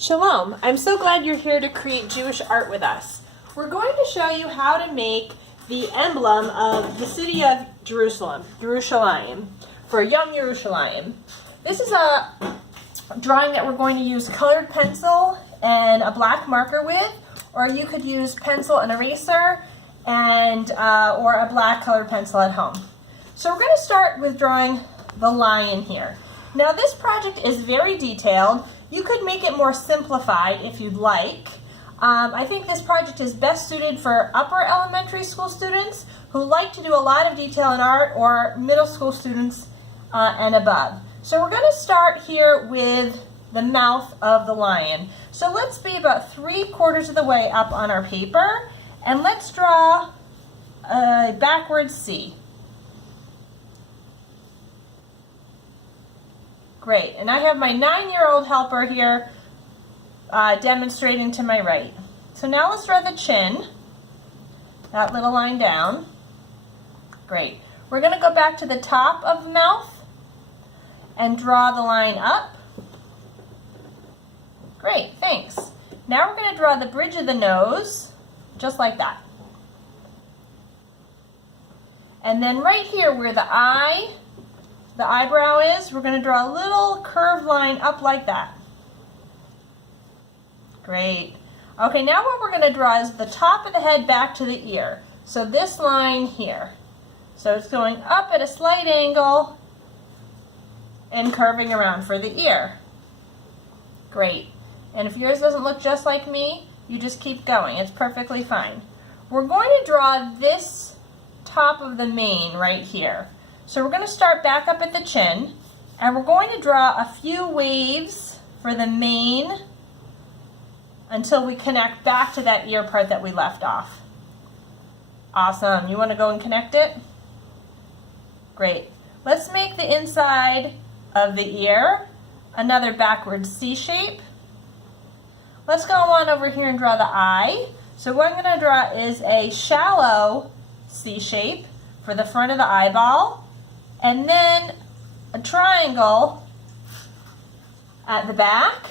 Shalom, I'm so glad you're here to create Jewish art with us. We're going to show you how to make the emblem of the city of Jerusalem, for Yom Yerushalayim. This is a drawing that we're going to use colored pencil and a black marker with, or you could use pencil and eraser and or a black colored pencil at home. So we're going to start with drawing the lion here. Now this project is very detailed. You could make it more simplified if you'd like. I think this project is best suited for upper elementary school students who like to do a lot of detail in art, or middle school students and above. So we're going to start here with the mouth of the lion. So let's be about 3/4 of the way up on our paper, and let's draw a backwards C. Great, and I have my 9-year-old helper here demonstrating to my right. So now let's draw the chin, that little line down. Great. We're going to go back to the top of the mouth and draw the line up. Great, thanks. Now we're going to draw the bridge of the nose, just like that. And then right here where the eyebrow is, we're going to draw a little curved line up like that. Great. Okay, now what we're going to draw is the top of the head back to the ear. So this line here. So it's going up at a slight angle and curving around for the ear. Great. And if yours doesn't look just like me, you just keep going. It's perfectly fine. We're going to draw this top of the mane right here. So we're going to start back up at the chin, and we're going to draw a few waves for the mane until we connect back to that ear part that we left off. Awesome. You want to go and connect it? Great. Let's make the inside of the ear another backward C shape. Let's go on over here and draw the eye. So what I'm going to draw is a shallow C shape for the front of the eyeball, and then a triangle at the back.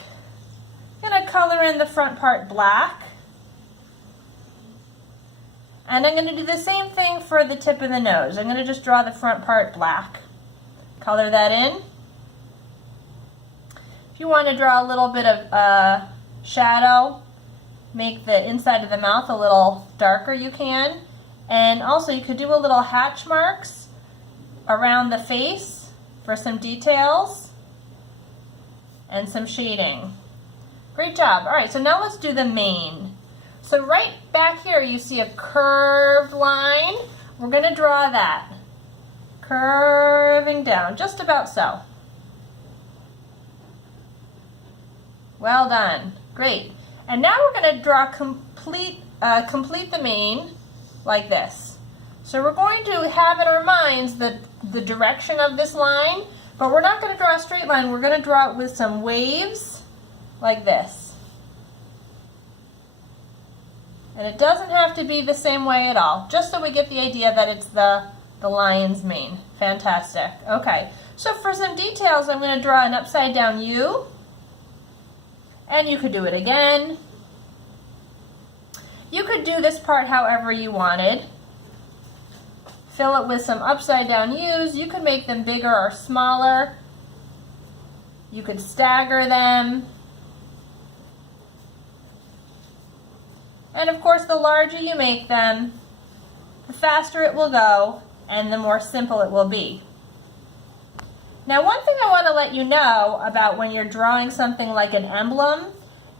I'm going to color in the front part black. And I'm going to do the same thing for the tip of the nose. I'm going to just draw the front part black. Color that in. If you want to draw a little bit of shadow, make the inside of the mouth a little darker, you can. And also you could do a little hatch marks around the face for some details and some shading. Great job. All right, so now let's do the mane. So right back here you see a curved line. We're going to draw that. Curving down, just about so. Well done. Great. And now we're going to draw complete the mane like this. So we're going to have in our minds the direction of this line, but we're not going to draw a straight line. We're going to draw it with some waves like this. And it doesn't have to be the same way at all, just so we get the idea that it's the lion's mane. Fantastic. Okay, so for some details, I'm going to draw an upside down U, and you could do it again. You could do this part however you wanted. Fill it with some upside down U's. You could make them bigger or smaller. You could stagger them. And of course, the larger you make them, the faster it will go and the more simple it will be. Now, one thing I want to let you know about when you're drawing something like an emblem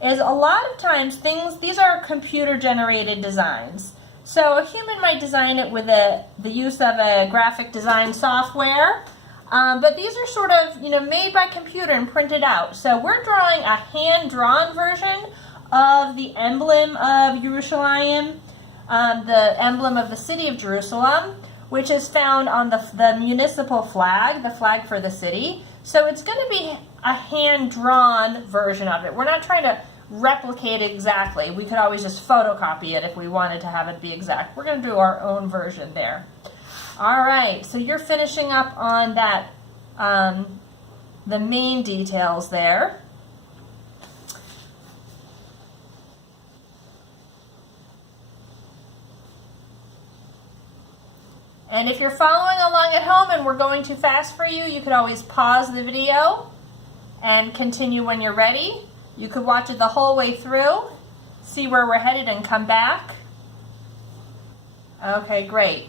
is a lot of times these are computer generated designs. So a human might design it with the use of a graphic design software, but these are sort of made by computer and printed out. So we're drawing a hand-drawn version of the emblem of Jerusalem, the emblem of the city of Jerusalem, which is found on the municipal flag, the flag for the city. So it's going to be a hand-drawn version of it. We're not trying to replicate it exactly. We could always just photocopy it if we wanted to have it be exact. We're going to do our own version there. All right, so you're finishing up on that, the main details there. And if you're following along at home and we're going too fast for you, you could always pause the video and continue when you're ready. You could watch it the whole way through, see where we're headed, and come back. Okay, great.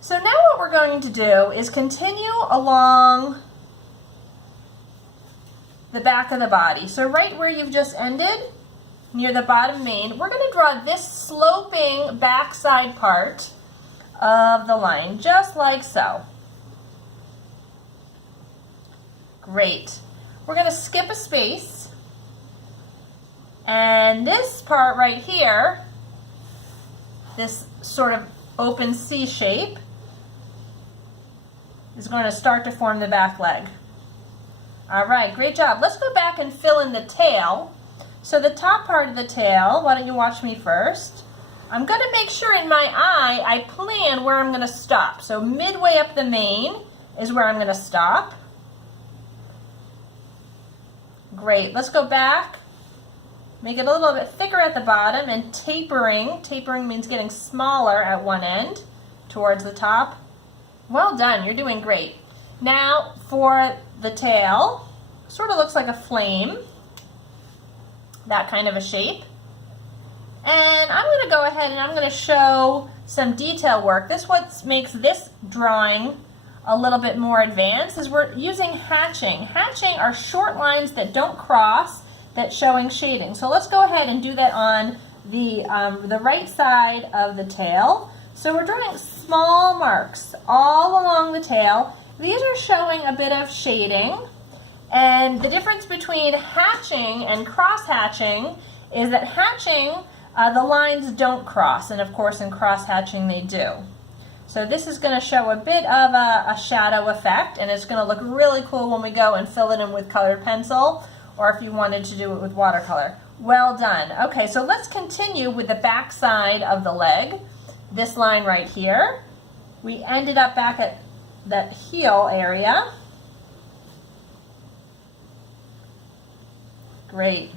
So now what we're going to do is continue along the back of the body. So right where you've just ended, near the bottom mane, we're going to draw this sloping backside part of the line, just like so. Great. We're going to skip a space, and this part right here, this sort of open C shape, is going to start to form the back leg. All right, great job. Let's go back and fill in the tail. So the top part of the tail, why don't you watch me first? I'm going to make sure in my eye I plan where I'm going to stop. So midway up the mane is where I'm going to stop. Great. Let's go back. Make it a little bit thicker at the bottom and tapering. Tapering means getting smaller at one end towards the top. Well done. You're doing great. Now for the tail, sort of looks like a flame. That kind of a shape. And I'm going to go ahead and I'm going to show some detail work. This what makes this drawing a little bit more advanced is we're using hatching. Hatching are short lines that don't cross, that's showing shading. So let's go ahead and do that on the right side of the tail. So we're drawing small marks all along the tail. These are showing a bit of shading. And the difference between hatching and cross-hatching is that hatching, the lines don't cross, and of course in cross-hatching they do. So this is going to show a bit of a shadow effect, and it's going to look really cool when we go and fill it in with colored pencil, or if you wanted to do it with watercolor. Well done. Okay, so let's continue with the back side of the leg. This line right here. We ended up back at that heel area. Great.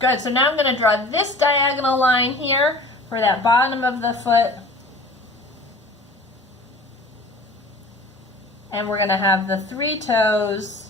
Good. So now I'm going to draw this diagonal line here for that bottom of the foot. And we're going to have the 3 toes.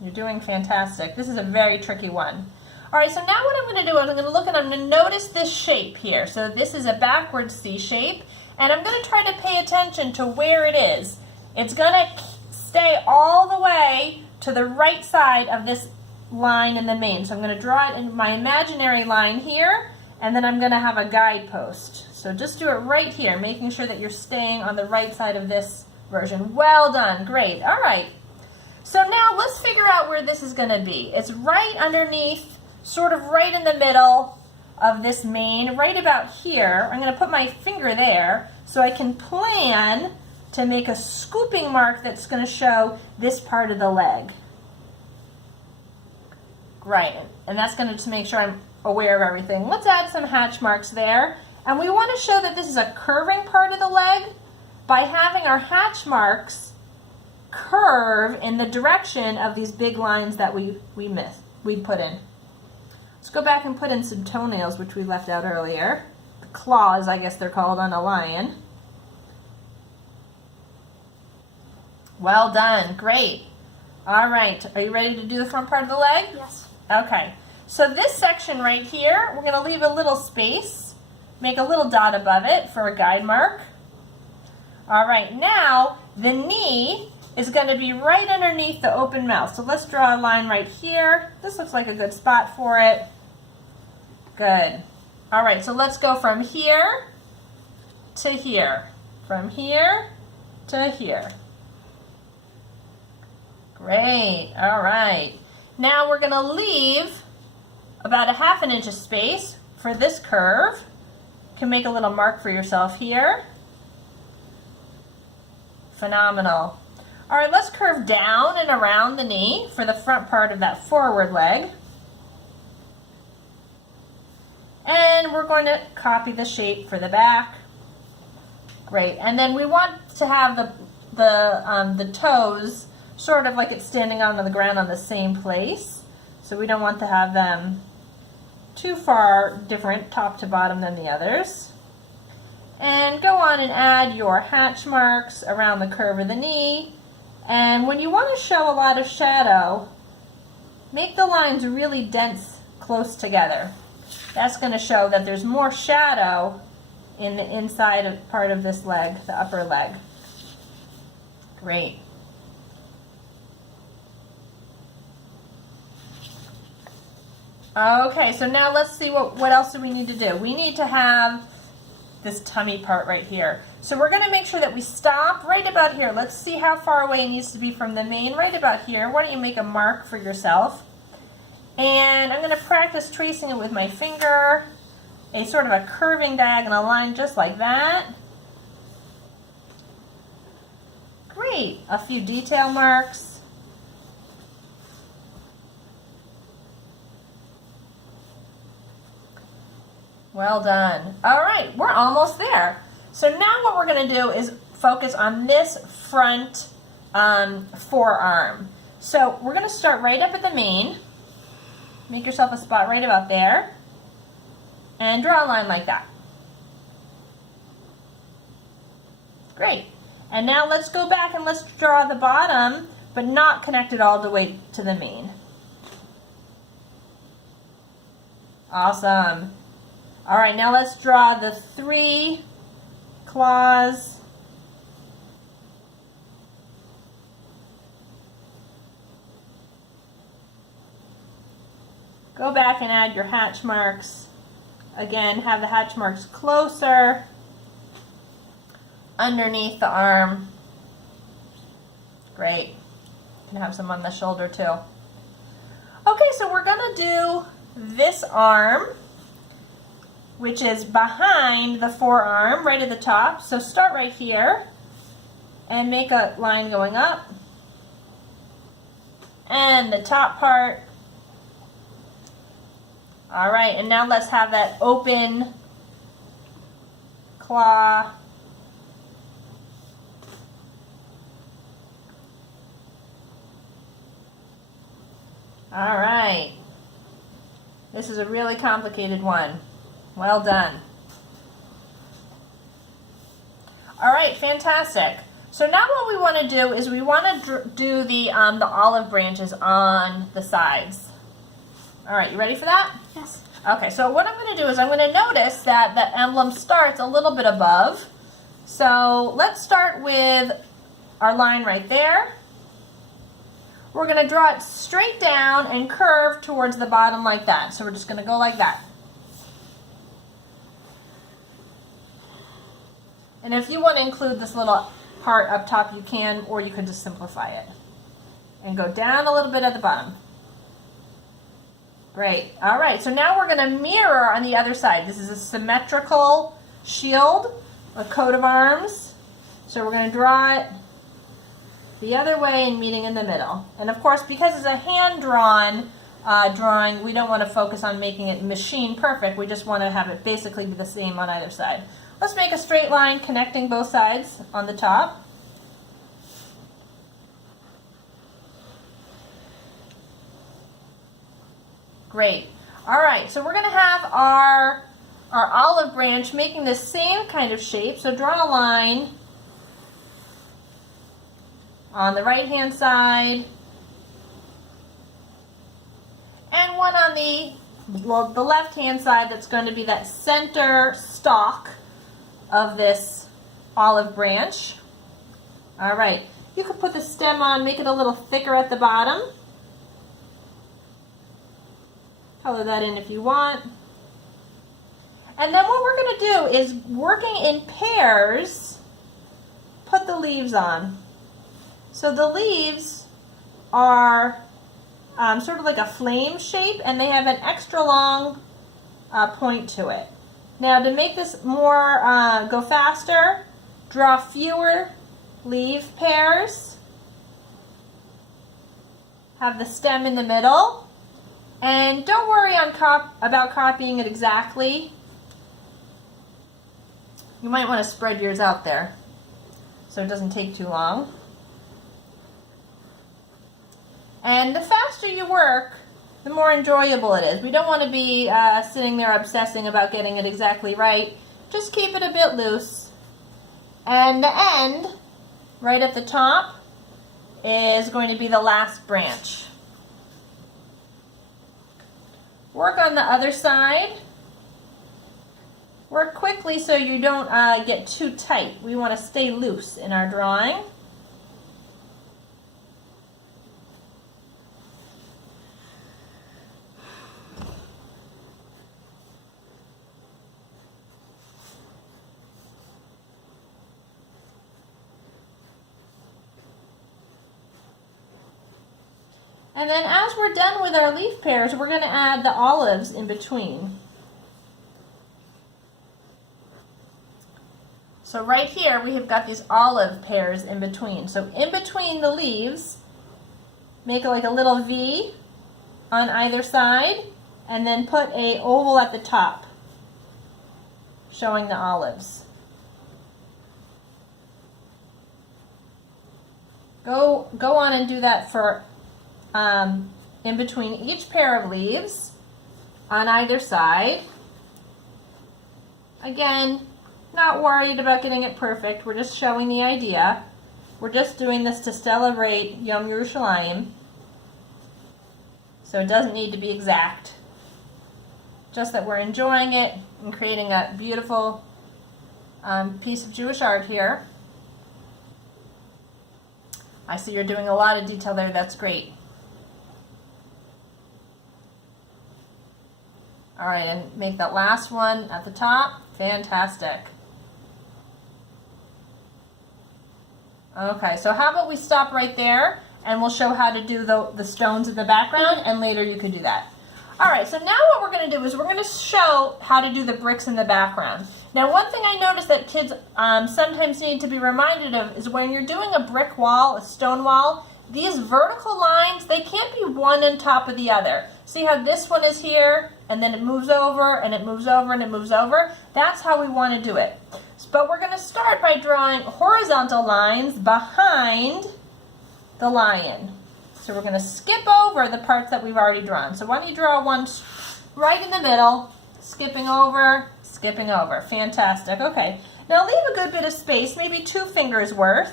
You're doing fantastic. This is a very tricky one. All right, so now what I'm going to do is I'm going to look and I'm going to notice this shape here. So this is a backward C shape, and I'm going to try to pay attention to where it is. It's going to stay all the way to the right side of this line in the mane. So I'm going to draw it in my imaginary line here, and then I'm going to have a guidepost. So just do it right here, making sure that you're staying on the right side of this version. Well done. Great. All right. So now let's figure out where this is going to be. It's right underneath, sort of right in the middle of this mane, right about here. I'm going to put my finger there so I can plan to make a scooping mark that's going to show this part of the leg. Right, and that's going to just make sure I'm aware of everything. Let's add some hatch marks there. And we want to show that this is a curving part of the leg by having our hatch marks curve in the direction of these big lines that we put in. Let's go back and put in some toenails, which we left out earlier. The claws, I guess they're called on a lion. Well done. Great. All right. Are you ready to do the front part of the leg? Yes. Okay. So this section right here, we're going to leave a little space, make a little dot above it for a guide mark. All right. Now, the knee is going to be right underneath the open mouth. So let's draw a line right here. This looks like a good spot for it. Good. All right. So let's go from here to here. From here to here. Great. All right. Now we're going to leave about 1/2 inch of space for this curve. You can make a little mark for yourself here. Phenomenal. All right, let's curve down and around the knee for the front part of that forward leg. And we're going to copy the shape for the back. Great. And then we want to have the toes sort of like it's standing on the ground on the same place. So we don't want to have them too far different top to bottom than the others. And go on and add your hatch marks around the curve of the knee. And when you want to show a lot of shadow, make the lines really dense close together. That's going to show that there's more shadow in the inside of part of this leg, the upper leg. Great. Okay, so now let's see what else do we need to do. We need to have this tummy part right here. So we're going to make sure that we stop right about here. Let's see how far away it needs to be from the mane, right about here. Why don't you make a mark for yourself? And I'm going to practice tracing it with my finger, a sort of a curving diagonal line just like that. Great. A few detail marks. Well done. All right, we're almost there. So now what we're going to do is focus on this front forearm. So we're going to start right up at the mane. Make yourself a spot right about there. And draw a line like that. Great. And now let's go back and let's draw the bottom, but not connect it all the way to the mane. Awesome. All right, now let's draw the 3 claws. Go back and add your hatch marks. Again, have the hatch marks closer underneath the arm. Great. You can have some on the shoulder too. Okay, so we're going to do this arm, which is behind the forearm, right at the top. So start right here and make a line going up. And the top part. All right, and now let's have that open claw. All right. This is a really complicated one. Well done. All right, fantastic. So now what we want to do is we want to do the olive branches on the sides. All right, you ready for that? Yes. Okay, so what I'm going to do is I'm going to notice that the emblem starts a little bit above. So let's start with our line right there. We're going to draw it straight down and curve towards the bottom like that. So we're just going to go like that. And if you want to include this little part up top, you can, or you could just simplify it. And go down a little bit at the bottom. Great. All right, so now we're going to mirror on the other side. This is a symmetrical shield, a coat of arms. So we're going to draw it the other way and meeting in the middle. And of course, because it's a hand-drawn drawing, we don't want to focus on making it machine perfect. We just want to have it basically be the same on either side. Let's make a straight line connecting both sides on the top. Great. All right, so we're going to have our olive branch making the same kind of shape. So draw a line on the right-hand side and one on the left-hand side that's going to be that center stalk of this olive branch. All right, you could put the stem on, make it a little thicker at the bottom. Color that in if you want. And then what we're going to do is, working in pairs, put the leaves on. So the leaves are sort of like a flame shape, and they have an extra long point to it. Now to make this more go faster, draw fewer leaf pairs. Have the stem in the middle. And don't worry about copying it exactly. You might want to spread yours out there so it doesn't take too long. And the faster you work, the more enjoyable it is. We don't want to be sitting there obsessing about getting it exactly right. Just keep it a bit loose. And the end, right at the top, is going to be the last branch. Work on the other side. Work quickly so you don't get too tight. We want to stay loose in our drawing. And then as we're done with our leaf pears, we're going to add the olives in between. So right here we have got these olive pears in between. So in between the leaves, make it like a little V on either side, and then put an oval at the top showing the olives. Go on and do that for in between each pair of leaves on either side. Again, not worried about getting it perfect. We're just showing the idea. We're just doing this to celebrate Yom Yerushalayim. So it doesn't need to be exact. Just that we're enjoying it and creating a beautiful piece of Jewish art here. I see you're doing a lot of detail there. That's great. All right, and make that last one at the top. Fantastic. Okay, so how about we stop right there, and we'll show how to do the stones in the background, and later you can do that. All right, so now what we're going to do is we're going to show how to do the bricks in the background. Now, one thing I noticed that kids sometimes need to be reminded of is when you're doing a brick wall, a stone wall, these vertical lines, they can't be one on top of the other. See how this one is here, and then it moves over, and it moves over, and it moves over? That's how we want to do it. But we're going to start by drawing horizontal lines behind the lion. So we're going to skip over the parts that we've already drawn. So why don't you draw one right in the middle, skipping over, skipping over. Fantastic. Okay, now leave a good bit of space, maybe 2 fingers worth.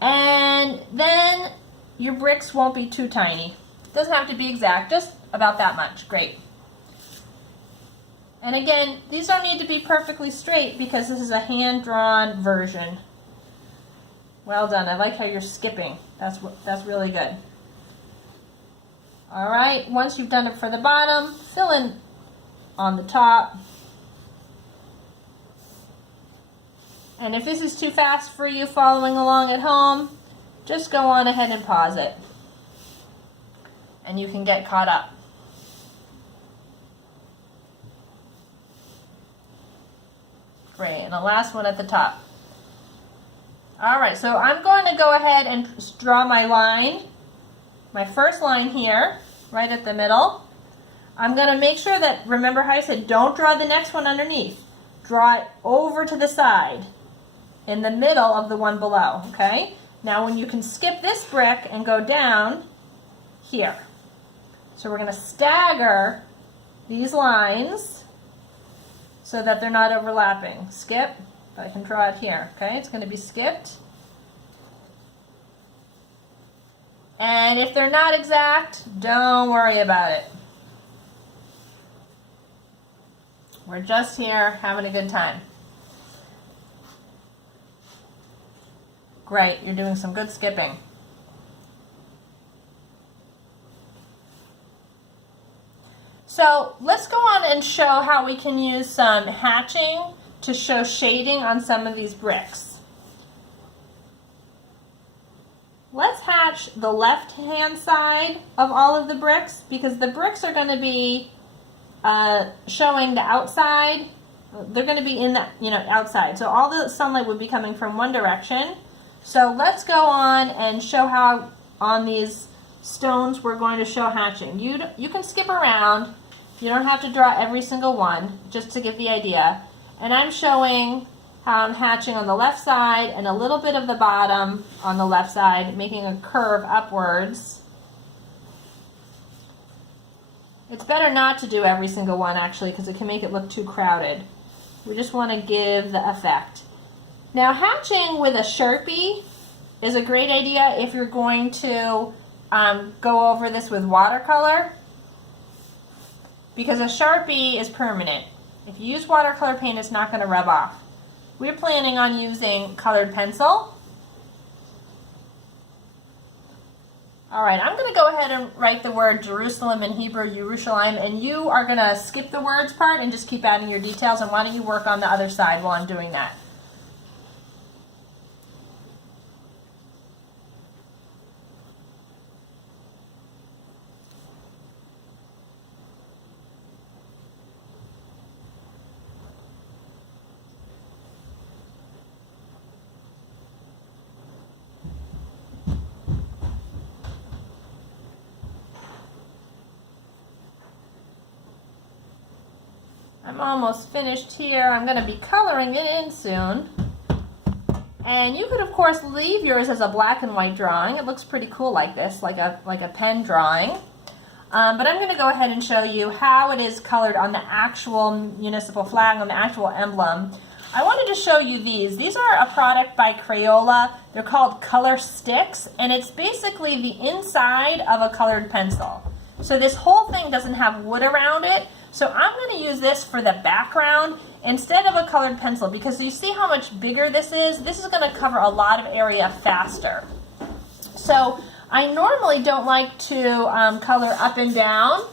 And then your bricks won't be too tiny. It doesn't have to be exact, just about that much. Great. And again, these don't need to be perfectly straight because this is a hand-drawn version. Well done. I like how you're skipping. That's really good. All right, once you've done it for the bottom, fill in on the top. And if this is too fast for you following along at home, just go on ahead and pause it. And you can get caught up. Great, and the last one at the top. All right, so I'm going to go ahead and draw my line, my first line here, right at the middle. I'm going to make sure that, remember how I said, don't draw the next one underneath. Draw it over to the side, in the middle of the one below, okay? Now when you can skip this brick and go down here. So we're going to stagger these lines so that they're not overlapping. Skip, but I can draw it here, okay? It's going to be skipped. And if they're not exact, don't worry about it. We're just here having a good time. Great, you're doing some good skipping. So let's go on and show how we can use some hatching to show shading on some of these bricks. Let's hatch the left-hand side of all of the bricks because the bricks are going to be showing the outside. They're going to be in the outside. So all the sunlight would be coming from one direction. So let's go on and show how on these stones we're going to show hatching. You can skip around. You don't have to draw every single one, just to get the idea. And I'm showing how I'm hatching on the left side and a little bit of the bottom on the left side, making a curve upwards. It's better not to do every single one actually because it can make it look too crowded. We just want to give the effect. Now hatching with a Sharpie is a great idea if you're going to go over this with watercolor, because a Sharpie is permanent. If you use watercolor paint, it's not going to rub off. We're planning on using colored pencil. Alright, I'm going to go ahead and write the word Jerusalem in Hebrew, Yerushalayim, and you are going to skip the words part and just keep adding your details, and why don't you work on the other side while I'm doing that. I'm almost finished here. I'm going to be coloring it in soon. And you could, of course, leave yours as a black and white drawing. It looks pretty cool like this, like a pen drawing. But I'm going to go ahead and show you how it is colored on the actual municipal flag, on the actual emblem. I wanted to show you these. These are a product by Crayola. They're called color sticks, and it's basically the inside of a colored pencil. So this whole thing doesn't have wood around it. So I'm going to use this for the background instead of a colored pencil, because you see how much bigger this is? This is going to cover a lot of area faster. So I normally don't like to color up and down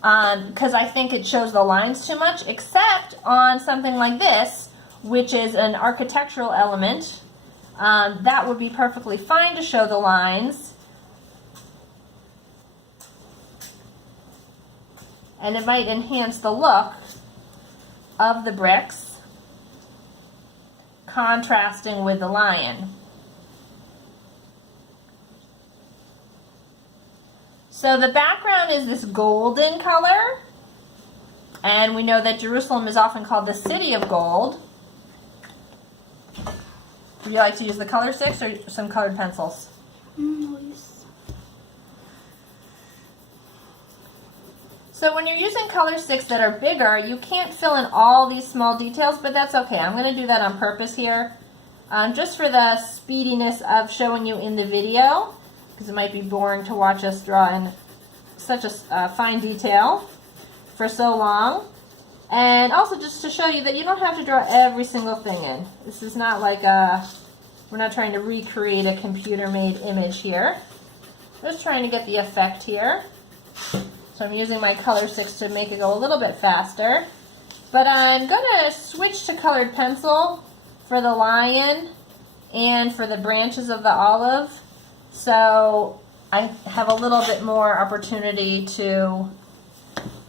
because I think it shows the lines too much, except on something like this, which is an architectural element. That would be perfectly fine to show the lines. And it might enhance the look of the bricks, contrasting with the lion. So the background is this golden color, and we know that Jerusalem is often called the city of gold. Would you like to use the color sticks or some colored pencils? So when you're using color sticks that are bigger, you can't fill in all these small details, but that's okay. I'm going to do that on purpose here, just for the speediness of showing you in the video, because it might be boring to watch us draw in such a fine detail for so long. And also just to show you that you don't have to draw every single thing in. This is not like we're not trying to recreate a computer-made image here. We're just trying to get the effect here. So I'm using my color sticks to make it go a little bit faster. But I'm going to switch to colored pencil for the lion and for the branches of the olive. So I have a little bit more opportunity to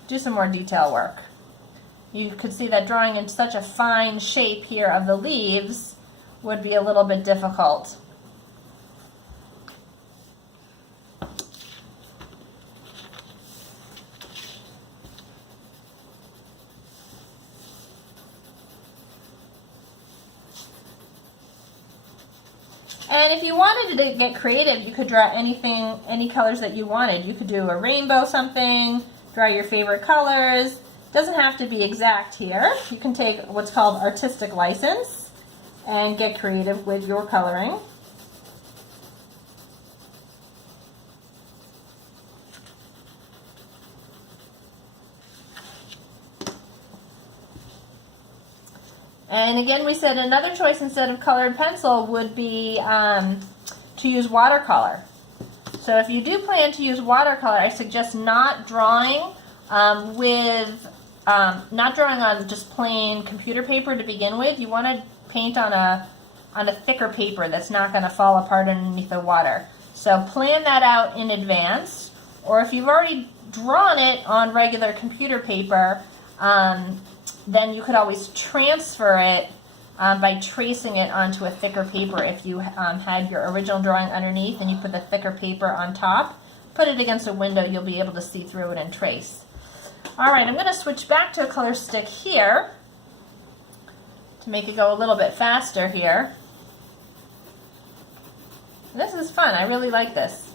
do some more detail work. You could see that drawing in such a fine shape here of the leaves would be a little bit difficult. And if you wanted to get creative, you could draw anything, any colors that you wanted. You could do a rainbow something, draw your favorite colors. Doesn't have to be exact here. You can take what's called artistic license and get creative with your coloring. And again, we said another choice instead of colored pencil would be to use watercolor. So if you do plan to use watercolor, I suggest not drawing not drawing on just plain computer paper to begin with. You want to paint on a thicker paper that's not going to fall apart underneath the water. So plan that out in advance, or if you've already drawn it on regular computer paper, then you could always transfer it by tracing it onto a thicker paper. If you had your original drawing underneath and you put the thicker paper on top, put it against a window, you'll be able to see through it and trace. Alright, I'm going to switch back to a color stick here to make it go a little bit faster here. This is fun. I really like this.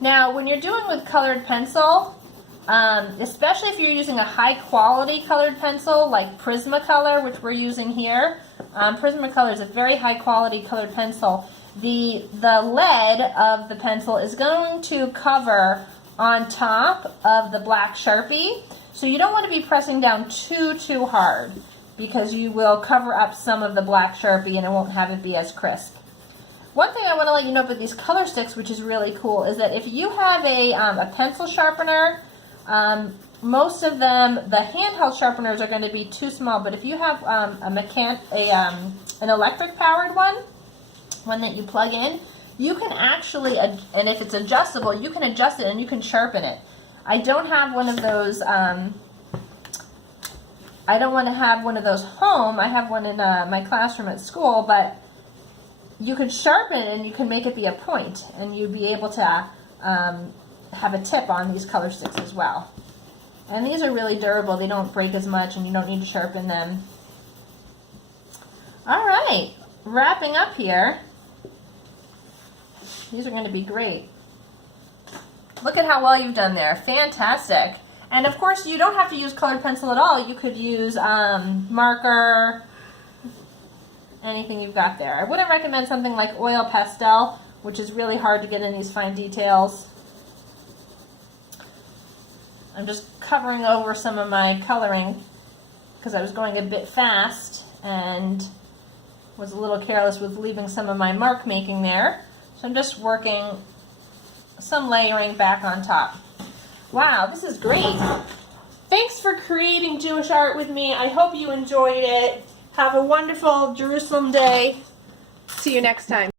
Now, when you're doing with colored pencil, especially if you're using a high quality colored pencil like Prismacolor, which we're using here, Prismacolor is a very high quality colored pencil. The lead of the pencil is going to cover on top of the black Sharpie, so you don't want to be pressing down too hard because you will cover up some of the black Sharpie and it won't have it be as crisp. One thing I want to let you know about these color sticks, which is really cool, is that if you have a pencil sharpener, most of them, the handheld sharpeners are going to be too small, but if you have an electric powered one that you plug in, you can actually, and if it's adjustable, you can adjust it and you can sharpen it. I don't have one of those, I don't want to have one of those home. I have one in my classroom at school, but you can sharpen it and you can make it be a point, and you'd be able to have a tip on these color sticks as well. And these are really durable. They don't break as much and you don't need to sharpen them. All right, wrapping up here. These are going to be great. Look at how well you've done there. Fantastic. And of course, you don't have to use colored pencil at all. You could use marker, anything you've got there. I wouldn't recommend something like oil pastel, which is really hard to get in these fine details. I'm just covering over some of my coloring because I was going a bit fast and was a little careless with leaving some of my mark making there. So I'm just working some layering back on top. Wow, this is great. Thanks for creating Jewish art with me. I hope you enjoyed it. Have a wonderful Jerusalem day. See you next time.